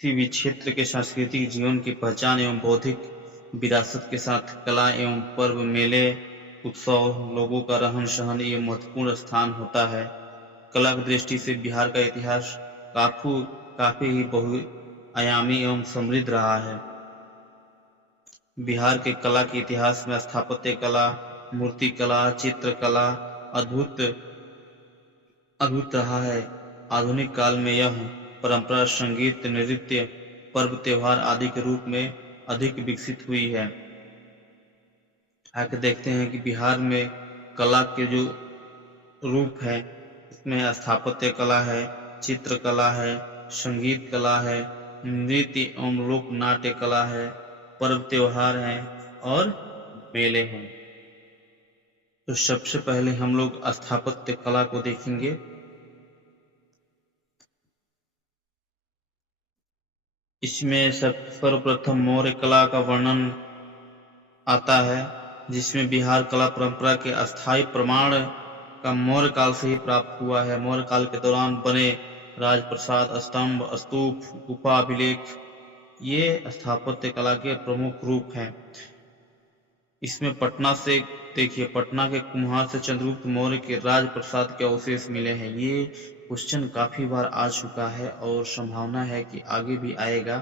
किसी भी क्षेत्र के सांस्कृतिक जीवन की पहचान एवं बौद्धिक विरासत के साथ कला एवं पर्व, मेले, उत्सव, लोगों का रहन सहन ये महत्वपूर्ण स्थान होता है। कला की दृष्टि से बिहार का इतिहास काफी ही बहुआयामी एवं समृद्ध रहा है। बिहार के कला के इतिहास में स्थापत्य कला, मूर्ति कला, चित्रकला अद्भुत अद्भुत रहा है। आधुनिक काल में यह परंपरा संगीत, नृत्य, पर्व त्योहार आदि के रूप में अधिक विकसित हुई है। आगे देखते हैं कि बिहार में कला के जो रूप है, इसमें स्थापत्य कला है, चित्रकला है, संगीत कला है, नृत्य एवं लोक नाट्य कला है, पर्व त्योहार है और मेले हैं। तो सबसे पहले हम लोग स्थापत्य कला को देखेंगे। इसमें सर्वप्रथम मौर्य कला का वर्णन आता है, जिसमें बिहार कला परंपरा के अस्थायी प्रमाण का मौर्य काल से ही प्राप्त हुआ है। मौर्य काल के दौरान बने राजप्रसाद, स्तंभ, स्तूप, गुफा अभिलेख ये स्थापत्य कला के प्रमुख रूप हैं। इसमें पटना से देखिए, पटना के कुम्हार से चंद्रगुप्त मौर्य के राजप्रसाद के अवशेष मिले हैं। ये क्वेश्चन काफी बार आ चुका है और संभावना है कि आगे भी आएगा।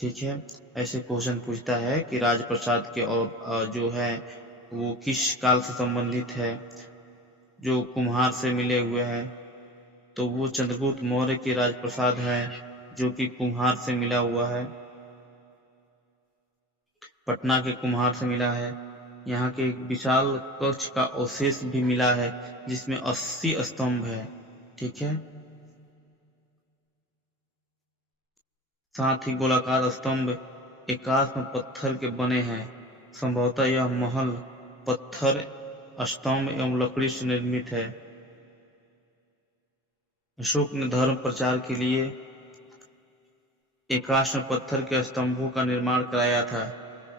ठीक है, ऐसे क्वेश्चन पूछता है कि राजप्रसाद के जो है वो किस काल से संबंधित है। जो कुम्हार से मिले हुए हैं तो वो चंद्रगुप्त मौर्य के राजप्रसाद है, जो कि कुम्हार से मिला हुआ है, पटना के कुम्हार से मिला है। यहाँ के एक विशाल कक्ष का अवशेष भी मिला है, जिसमें 80 स्तंभ है। ठीक है, साथ ही गोलाकार स्तंभ एकाश्म पत्थर के बने हैं। संभवतः यह महल पत्थर, स्तंभ एवं लकड़ी से निर्मित है। अशोक ने धर्म प्रचार के लिए एकाश्म पत्थर के स्तंभों का निर्माण कराया था।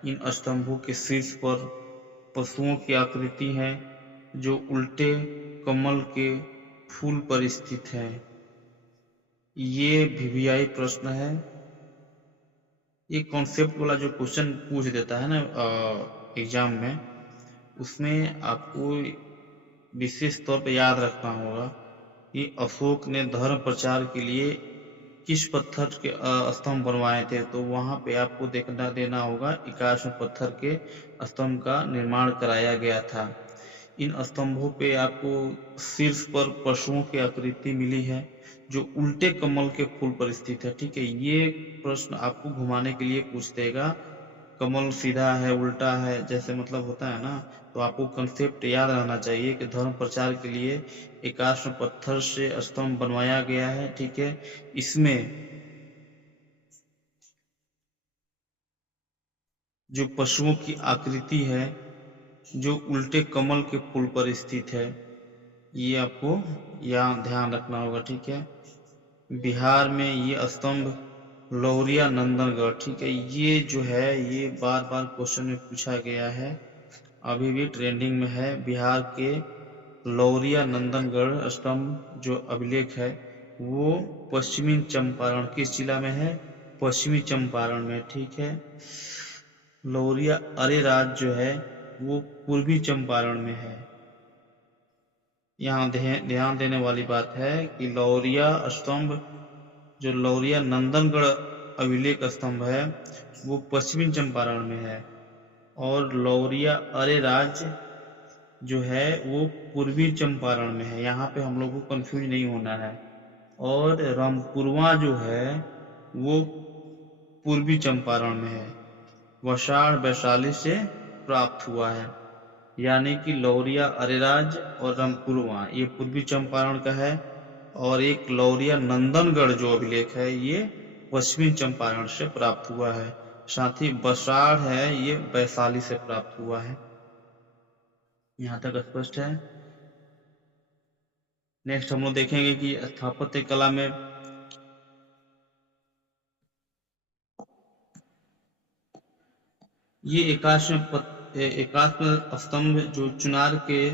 इन स्तंभों के शीर्ष पर पशुओं की आकृति है, जो उल्टे कमल के फूल पर स्थित है। ये वीवीआई प्रश्न है। ये कॉन्सेप्ट वाला जो क्वेश्चन पूछ देता है ना एग्जाम में, उसमें आपको विशेष तौर पे याद रखना होगा कि अशोक ने धर्म प्रचार के लिए किस पत्थर के स्तंभ बनवाए थे। तो वहां पे आपको देखना देना होगा एकाश्म पत्थर के स्तंभ का निर्माण कराया गया था। इन स्तंभों पे आपको शीर्ष पर पशुओं की आकृति मिली है, जो उल्टे कमल के फूल पर स्थित है। ठीक है, ये प्रश्न आपको घुमाने के लिए पूछ देगा। कमल सीधा है, उल्टा है, जैसे मतलब होता है ना, तो आपको कंसेप्ट याद रहना चाहिए कि धर्म प्रचार के लिए एकाश्म पत्थर से स्तंभ बनवाया गया है। ठीक है, इसमें जो पशुओं की आकृति है, जो उल्टे कमल के फूल पर स्थित है, ये आपको यहाँ ध्यान रखना होगा। ठीक है, बिहार में ये स्तंभ लौरिया नंदनगढ़। ठीक है, ये जो है ये बार बार क्वेश्चन में पूछा गया है, अभी भी ट्रेंडिंग में है। बिहार के लौरिया नंदनगढ़ स्तंभ जो अभिलेख है वो पश्चिमी चंपारण किस जिला में है? पश्चिमी चंपारण में। ठीक है, लौरिया अरेराज जो है वो पूर्वी चंपारण में है। यहाँ ध्यान देने वाली बात है कि लौरिया स्तंभ, जो लौरिया नंदनगढ़ अभिलेख स्तंभ है वो पश्चिमी चंपारण में है, और लौरिया अरेराज जो है वो पूर्वी चंपारण में है। यहाँ पे हम लोग को कंफ्यूज नहीं होना है। और रामपुरवा जो है वो पूर्वी चंपारण में है, वषाण वैशाली से प्राप्त हुआ है। यानी कि लौरिया अरेराज और रामपुरवा ये पूर्वी चंपारण का है, और एक लौरिया नंदनगढ़ जो अभिलेख है ये पश्चिमी चंपारण से प्राप्त हुआ है। साथ ही वषाण है ये वैशाली से प्राप्त हुआ है। यहाँ तक स्पष्ट है। नेक्स्ट हम लोग देखेंगे कि स्थापत्य कला में ये एकाश्म स्तंभ जो चुनार के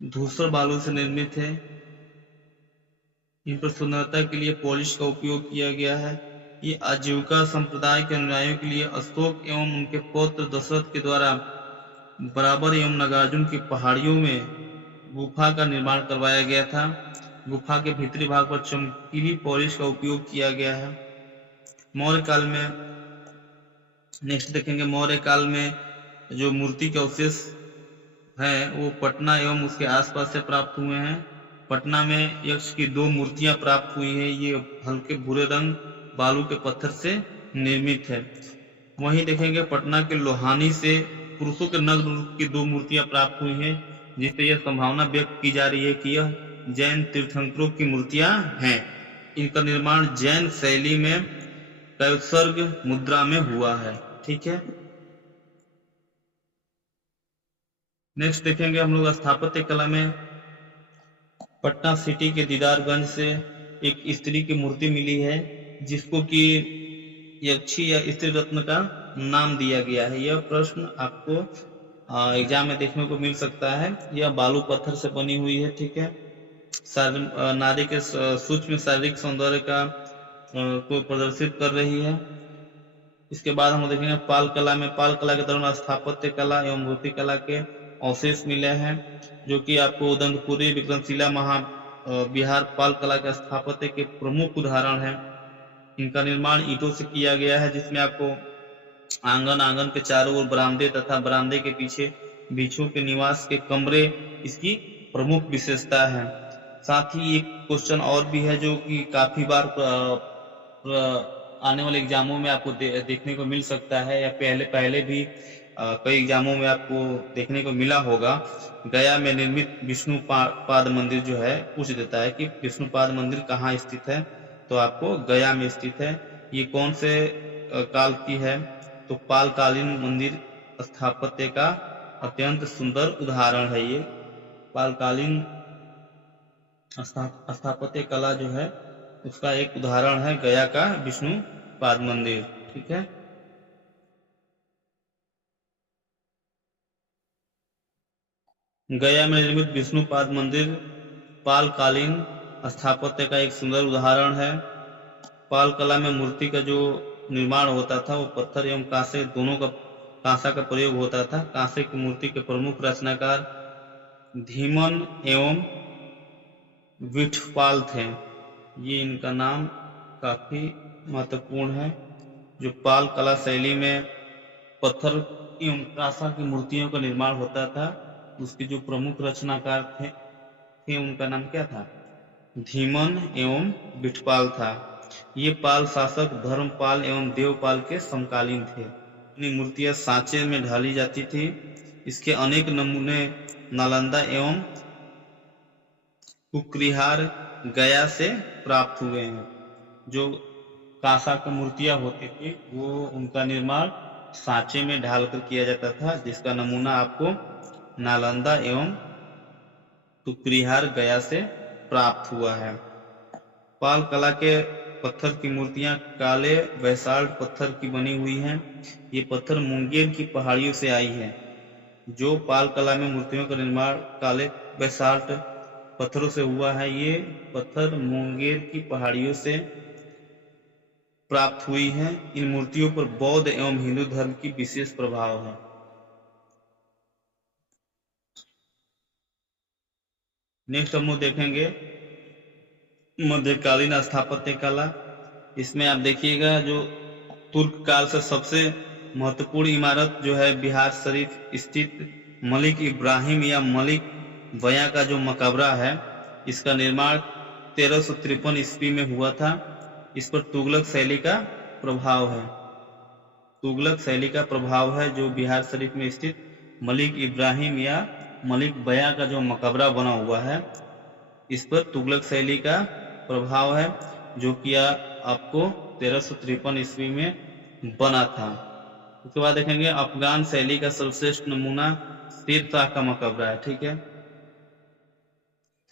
धूसर बालू से निर्मित है, इन पर सुंदरता के लिए पॉलिश का उपयोग किया गया है। ये आजीविका संप्रदाय के अनुयायियों के लिए अशोक एवं उनके पौत्र दशरथ के द्वारा बराबर एवं नागार्जुन की पहाड़ियों में गुफा का निर्माण करवाया गया था। गुफा के भीतरी भाग पर चमकीली पॉलिश का उपयोग किया गया है। मौर्य काल में नेक्स्ट देखेंगे, मौर्य काल में जो मूर्ति के अवशेष है वो पटना एवं उसके आसपास से प्राप्त हुए हैं। पटना में यक्ष की 2 मूर्तियां प्राप्त हुई है। ये हल्के भूरे रंग बालू के पत्थर से निर्मित है। वहीं देखेंगे पटना के लोहानी से पुरुषों के नग्न रूप की 2 मूर्तियां प्राप्त हुई हैं, जिससे यह संभावना व्यक्त की जा रही है कि यह जैन तीर्थंकरों की मूर्तियां हैं। इनका निर्माण जैन शैली में कैवसर्ग मुद्रा में हुआ है। ठीक है, नेक्स्ट देखेंगे हम लोग स्थापत्य कला में पटना सिटी के दीदारगंज से एक स्त्री की मूर्ति मिली है, जिसको कि यक्षी या स्त्री रत्न का नाम दिया गया है। यह प्रश्न आपको एग्जाम में देखने को मिल सकता है। यह बालू पत्थर से बनी हुई है। ठीक है, नारी के सूक्ष्म शारीरिक सौंदर्य का को प्रदर्शित कर रही है। इसके बाद हम देखेंगे पाल कला में, पाल कला के दौरान स्थापत्य कला एवं मूर्ति कला के अवशेष मिले हैं, जो कि आपको उदंतपुरी विक्रमशिला बिहार पाल कला के स्थापत्य के प्रमुख उदाहरण है। इनका निर्माण ईंटों से किया गया है, जिसमें आपको आंगन के चारों ओर बरामदे तथा बरामदे के पीछे बिच्छू के निवास के कमरे इसकी प्रमुख विशेषता है। साथ ही एक क्वेश्चन और भी है जो कि काफी बार आने वाले एग्जामों में आपको देखने को मिल सकता है, या पहले भी कई एग्जामों में आपको देखने को मिला होगा। गया में निर्मित विष्णुपाद मंदिर जो है पूछ देता है कि विष्णुपाद मंदिर कहाँ स्थित है, तो आपको गया में स्थित है। ये कौन से काल की है, तो पालकालीन मंदिर स्थापत्य का अत्यंत सुंदर उदाहरण है। ये पालकालीन स्थापत्य कला जो है उसका एक उदाहरण है गया का विष्णुपाद मंदिर। ठीक है, गया में निर्मित विष्णुपाद मंदिर पालकालीन स्थापत्य का एक सुंदर उदाहरण है। पाल कला में मूर्ति का जो निर्माण होता था वो पत्थर एवं कांसे दोनों का कांसा का प्रयोग होता था। कांसे की मूर्ति के प्रमुख रचनाकार धीमन एवं विठपाल थे। ये इनका नाम काफी महत्वपूर्ण है। जो पाल कला शैली में पत्थर एवं कांसा की मूर्तियों का निर्माण होता था, उसके जो प्रमुख रचनाकार थे उनका नाम क्या था, धीमन एवं विठपाल था। ये पाल शासक धर्मपाल एवं देवपाल के समकालीन थे। अपनी मूर्तियां सांचे में ढाली जाती थी। इसके अनेक नमूने नालंदा एवं कुकरिहार गया से प्राप्त हुए हैं। जो कांसा की मूर्तियां होती थी वो उनका निर्माण सांचे में ढालकर किया जाता था, जिसका नमूना आपको नालंदा एवं कुकरिहार गया से प्राप्त हुआ है। पाल कला के पत्थर की मूर्तियां काले बैसाल्ट पत्थर की बनी हुई हैं। ये पत्थर मुंगेर की पहाड़ियों से आई है। जो पाल कला में मूर्तियों का निर्माण काले बैसाल्ट पत्थरों से हुआ है, ये पत्थर मुंगेर की पहाड़ियों से प्राप्त हुई है। इन मूर्तियों पर बौद्ध एवं हिंदू धर्म की विशेष प्रभाव है। नेक्स्ट हम लोग देखेंगे मध्यकालीन स्थापत्य कला। इसमें आप देखिएगा जो तुर्क काल से सबसे महत्वपूर्ण इमारत जो है बिहार शरीफ स्थित मलिक इब्राहिम या मलिक बया का जो मकबरा है, इसका निर्माण 1353 ईस्वी में हुआ था। इस पर तुगलक शैली का प्रभाव है। तुगलक शैली का प्रभाव है जो बिहार शरीफ में स्थित मलिक इब्राहिम या मलिक बया का जो मकबरा बना हुआ है, इस पर तुगलक शैली का प्रभाव है, जो कि आपको 1353 ईस्वी में बना था। उसके बाद देखेंगे अफगान शैली का सर्वश्रेष्ठ नमूना शेर शाह का मकबरा है। ठीक है,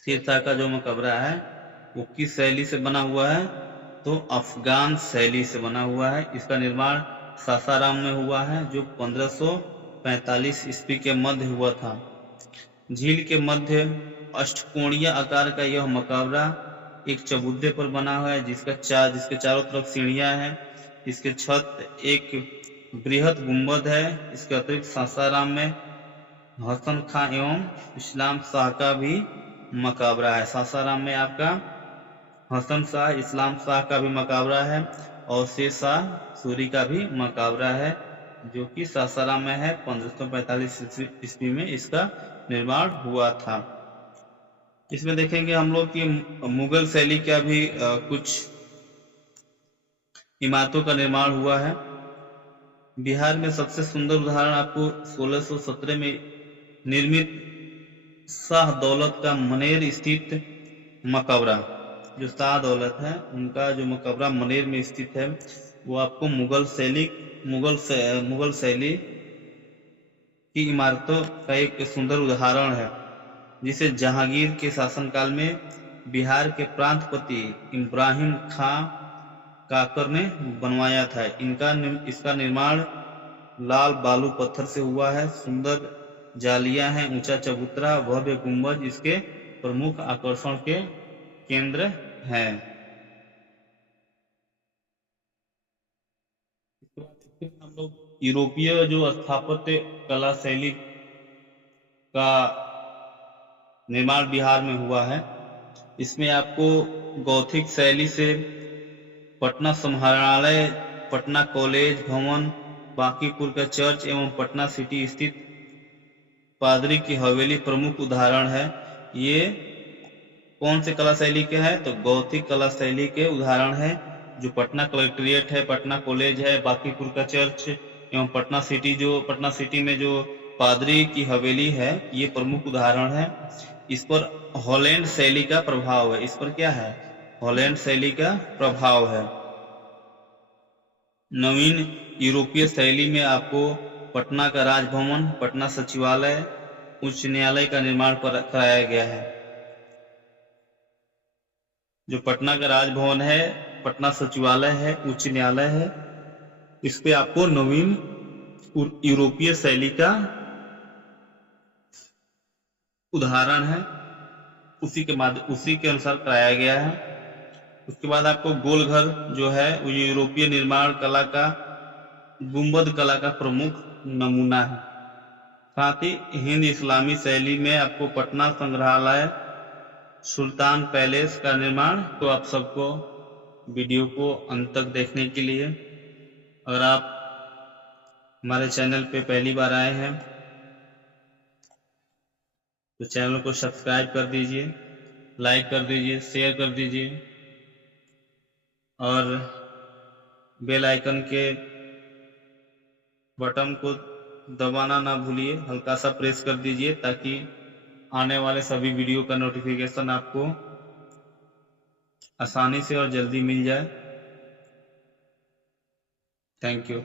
शेर शाह का जो मकबरा है वो किस शैली से बना हुआ है, तो अफगान शैली से बना हुआ है। इसका निर्माण सासाराम में हुआ है, जो 1545 ईस्वी के मध्य हुआ था। झील के मध्य अष्टकोणीय आकार का यह मकबरा एक चबूतरे पर बना हुआ है जिसके चारों तरफ सीढ़ियां हैं। इसके छत एक बृहद गुंबद है। इसके अतिरिक्त सासाराम में हसन खां एवं इस्लाम शाह का भी मकबरा है। सासाराम में आपका हसन शाह, इस्लाम शाह का भी मकबरा है और शेर शाह सूरी का भी मकबरा है, जो कि सासाराम में है। 1545 ईस्वी में इसका निर्माण हुआ था। इसमें देखेंगे हम लोग कि मुगल शैली का भी कुछ इमारतों का निर्माण हुआ है। बिहार में सबसे सुंदर उदाहरण आपको 1617 में निर्मित शाह दौलत का मनेर स्थित मकबरा, जो शाह दौलत है उनका जो मकबरा मनेर में स्थित है, वो आपको मुगल शैली की इमारतों का एक सुंदर उदाहरण है, जिसे जहांगीर के शासनकाल में बिहार के प्रांतपति इब्राहिम खां काकर ने बनवाया था। इसका निर्माण लाल बालू पत्थर से हुआ है। सुंदर जालियां हैं, ऊंचा चबूतरा, भव्य गुंबद इसके प्रमुख आकर्षण के केंद्र हैं। हम लोग यूरोपीय जो स्थापत्य कला शैली का निर्माण बिहार में हुआ है, इसमें आपको गौथिक शैली से पटना समाहरणालय, पटना कॉलेज भवन, बांकीपुर का चर्च एवं पटना सिटी स्थित पादरी की हवेली प्रमुख उदाहरण है। ये कौन से कला शैली के हैं? तो गौथिक कला शैली के उदाहरण है। जो पटना कलेक्ट्रेट है, पटना कॉलेज है, बांकीपुर का चर्च एवं पटना सिटी में जो पादरी की हवेली है, ये प्रमुख उदाहरण है। इस पर हॉलैंड शैली का प्रभाव है। इस पर क्या है? हॉलैंड शैली का प्रभाव है। नवीन यूरोपीय शैली में आपको पटना का राजभवन, पटना सचिवालय, उच्च न्यायालय का निर्माण कराया गया है। जो पटना का राजभवन है, पटना सचिवालय है, उच्च न्यायालय है, इस पे आपको नवीन यूरोपीय शैली का उदाहरण है, उसी के अनुसार कराया गया है। उसके बाद आपको गोलघर जो है वो यूरोपीय निर्माण कला का, गुंबद कला का प्रमुख नमूना है। साथ ही हिंद इस्लामी शैली में आपको पटना संग्रहालय, सुल्तान पैलेस का निर्माण। तो आप सबको वीडियो को अंत तक देखने के लिए, अगर आप हमारे चैनल पे पहली बार आए हैं तो चैनल को सब्सक्राइब कर दीजिए, लाइक कर दीजिए, शेयर कर दीजिए और बेल आइकन के बटन को दबाना ना भूलिए, हल्का सा प्रेस कर दीजिए ताकि आने वाले सभी वीडियो का नोटिफिकेशन आपको आसानी से और जल्दी मिल जाए। Thank you.